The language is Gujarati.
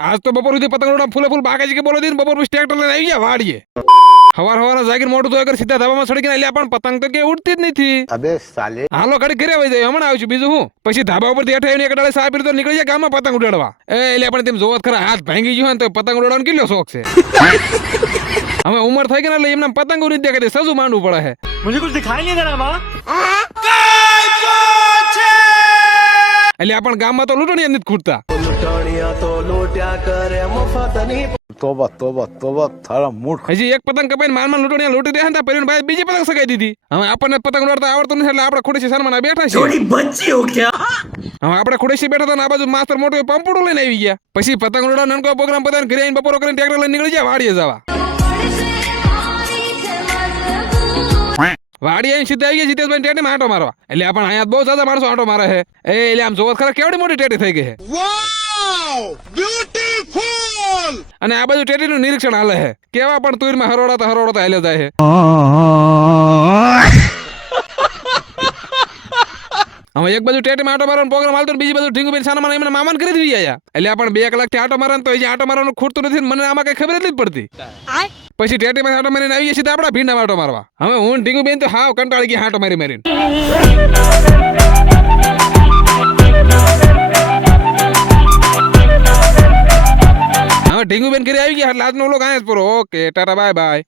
આજ તો બપોર સુધી પતંગ ઉડાડવા ફૂલે ફૂલ બાગાજી કે બોલો દીન બપોર પછી ટ્રેક્ટર લઈને આવી ગયા વાડીએ હવાર જાગીર મોટું તો સીધા ધાબામાં સડકીને એટલે પણ પતંગ તો કે ઉડતી જ નથી. અબે સાલે હાલો ઘડી ઘરે આવી જાય હમણાં આવું છું બીજું હું પછી ધાબા ઉપર બેઠા એક ડાળે સાહેબ તો નીકળી જાય ગામમાં પતંગ ઉડાડવા એટલે પણ તેમ જોવત ખરા હાથ ભાંગી ગયો ને તો પતંગ ઉડાડવાનો કેટલો શોખ છે. હવે ઉંમર થઈ ગઈ ને એટલે એમને પતંગો નથી દેખાતી સજુ માંડવું પડે છે. मुझे कुछ दिखाई नहीं दे रहा माँ. એટલે આપણ ગામમાં તો લૂંટણીયા નથી ખૂટતા. તોબા તોબા તોબા તારા મૂળ હજી એક પતંગ કપાઈને માનમાં લૂંટણીયા લૂંટી દે ને પરિણ ભાઈ બીજી પતંગ સગાઈ દીધી. હવે આપણને પતંગ ઉડાડતા આવડતું નથી એટલે આપણે ખોડેસી શર્માના બેઠા છીએ. बच्ची हो क्या? હવે આપણે ખોડેસી બેઠા હતા ને આ બાજુ માસ્તર મોટું પંપડું લઈને આવી ગયા. પછી પતંગ ઉડાડવાનો નાનકો પ્રોગ્રામ પતાવીને ઘરે આવીને બપોરો કરીને ટ્રેક્ટર લઈને નીકળી ગયા વાડીએ જવા. વાડી આવીને સીધા આવી ગયા જીતેશભાઈ ટેટીમાં આંટો મારવા. એટલે આપણ અહીંયા બહુ સાદા માણસો આંટો મારે છે. એટલે આમ જોવો ખરા કેવડી મોટી ટેટી થઈ ગઈ છે. અને આ બાજુ ટેટીનું નિરીક્ષણ હાલે છે. કેવા પણ તુરમાં હરોડાતા હાલે જાય છે. હવે એક બાજુ ટેટીમાં આંટો મારવાનો પ્રોગ્રામ હાલતો બીજી બાજુ ઢીંગુબેન સાનામાં એમને મામાન કરી દીધી આયા. એટલે પણ 2 કલાકથી આંટો મારવાનો તો આંટો મારવાનું ખૂટતું નથી. મને આમાં કઈ ખબર જ નથી પડતી. પછી ટેટીમાં આંટો મારીને આવી સીધા આપણા ભીંડા આંટો મારવા. હવે હું ઢીંગુબેન તો હાવ કંટાળી ગયા આંટો મારીને. હવે ઢીંગુબેન ઘરે આવી ગયા એટલે આજનો વ્લોગ અહીંયા જ પૂરો. Okay tata bye bye.